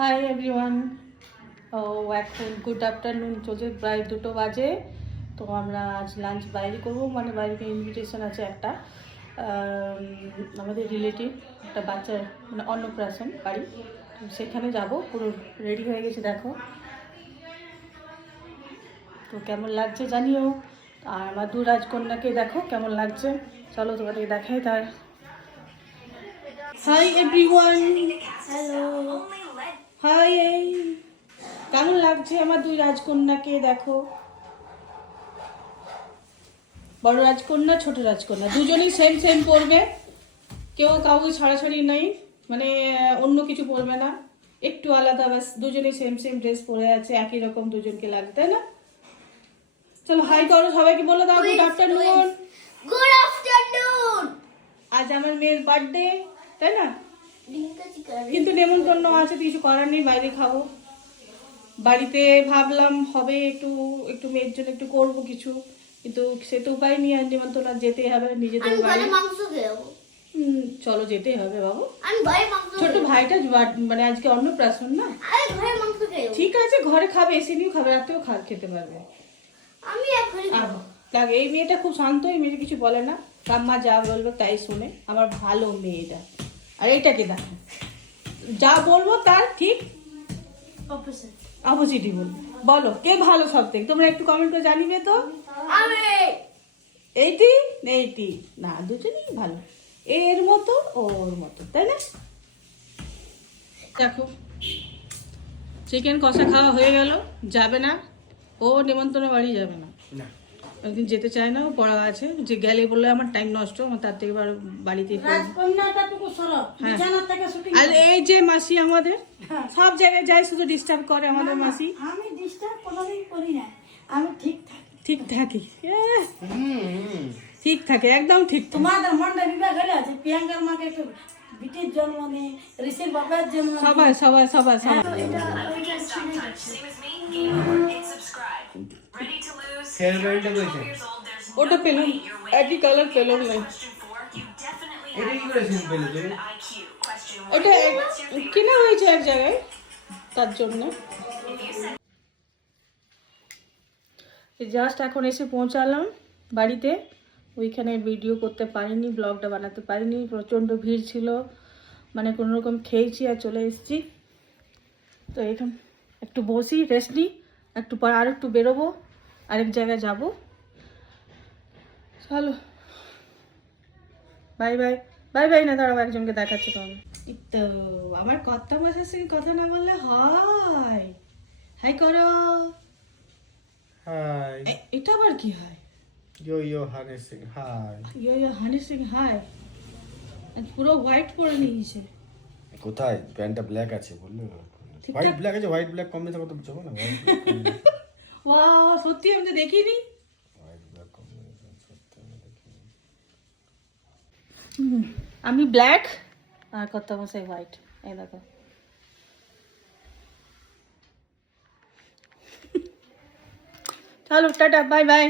Hi everyone. এখন good afternoon চলছে, প্রায় 2টো বাজে। তো আমরা আজ লাঞ্চ বাইরে করবো, মানে বাইরে ইনভিটেশন আছে একটা, আমাদের রিলেটিভ একটা বাচ্চার মানে অন্নপ্রাশন বাড়ি, তো সেখানে যাব। পুরো রেডি হয়ে গেছে দেখো, তো কেমন লাগছে জানিও। আর আমার দু রাজকন্যাকে দেখো কেমন লাগছে, চলো তোমাদের দেখাই তার। Hi everyone, hello, hi. কেমন লাগছে আমার দুই রাজকন্যাকে দেখো, বড় রাজকন্যা ছোট রাজকন্যা দুজনেই সেম সেম পরবে, কেউ কাউকে ছাড়াছাড়ি নেই, মানে অন্য কিছু পরবে না, একটু আলাদা, বাস দুজনেই সেম সেম ড্রেস পরে আছে, একই রকম দুজনকে লাগে, তাই না? চলো হাই করো, সবাইকে বলে দাও গুড আফটারনুন। Good afternoon. আজ আমার মেয়ের বার্থডে, তাই না? কিন্তু নেমন্তন্ন আছে, কিছু করার নেই, বাইরে খাবো। বাড়িতে ভাবলাম হবে একটু একটু মেয়ের জন্য একটু করবো কিছু, কিন্তু সে তো উপায় নেই, আর নেমন্তন্ন যেতে হবে নিজেদের বাড়ি। চলো যেতেই হবে বাবু, ছোট ভাইটা মানে আজকে অন্নপ্রাশন না, ঠিক আছে ঘরে খাবে, এসে নিয়েও খাবে, রাতেও খেতে পারবে। লাগে এই মেয়েটা খুব শান্ত, এই মেয়েটা কিছু বলে না, কাম্মা যা বলবে তাই শুনে, আমার ভালো মেয়েটা। আর এইটাকে দেখো, যা বলবো তার ঠিক অপোজিটই বলবো। বলো কে ভালো সব থেকে, তোমরা একটু কমেন্ট করে জানিবে তো। এইটি এইটি না, দুজনেই ভালো, এর মতো ওর মতো, তাই না? দেখো চিকেন কষা খাওয়া হয়ে গেল, যাবে না ও, নেমন্তন্ন বাড়ি যাবে না, একদিন যেতে চায় না, ও পড়া আছে, যে গেলে বললে আমার টাইম নষ্ট, আমার তার থেকে বাড়িতে। আর এই যে মাসি আমাদের সব জায়গায় যায়, শুধু ডিস্টার্ব করে আমাদের মাসি। আমি ডিস্টার্ব কোনোদিন করি না, আমি ঠিক ঠিক থাকি। থাকি, ঠিক থাকে, একদম ঠিক। তোমাদের মনটা বিভাগ হলে আছে, প্রিয়াঙ্কার মাকে একটু বিটির জন্মদিন, ঋষির বাবার জন্মদিন, সবাই সবাই সবাই সবাই ওটা পেলাম, একই কালার পেলাম না, ওটা কেনা হয়েছে এক জায়গায়, তার জন্য। জাস্ট এখন এসে পৌঁছালাম বাড়িতে, ওইখানে ভিডিও করতে পারিনি, ব্লগটা বানাতে পারিনি, প্রচণ্ড ভিড় ছিল, মানে কোনো রকম খেয়েছি আর চলে এসেছি। তো এখন একটু বসি, রেস্ট নিই, একটু পর আর একটু বেরোবো, আরেক জায়গায় যাব। চলো বাই বাই, বাই বাই না, দাঁড়াবো একজনকে দেখাচ্ছি তোমাকে। তো আমার কর্তা মশার সঙ্গে কথা না বললে হয়, হাই করো। হাই, এটা আবার কি হয়? ইয়ো হানি সিং হাই। ইয়ো হানি সিং হাই, পুরো হোয়াইট পরে নিয়েছে। কোথায় প্যান্টটা ব্ল্যাক আছে বললো, হোয়াইট ব্ল্যাক আছে, হোয়াইট ব্ল্যাক কম্বিনেশন করতে যাবো না, ওয়াও সত্যি আমি তো দেখিনি। হোয়াইট ব্ল্যাক কম্বিনেশন সত্যি আমি দেখিনি। আমি ব্ল্যাক আর কর্তা মশাই হোয়াইট, এই দেখো। চলো টাটা, বাই বাই।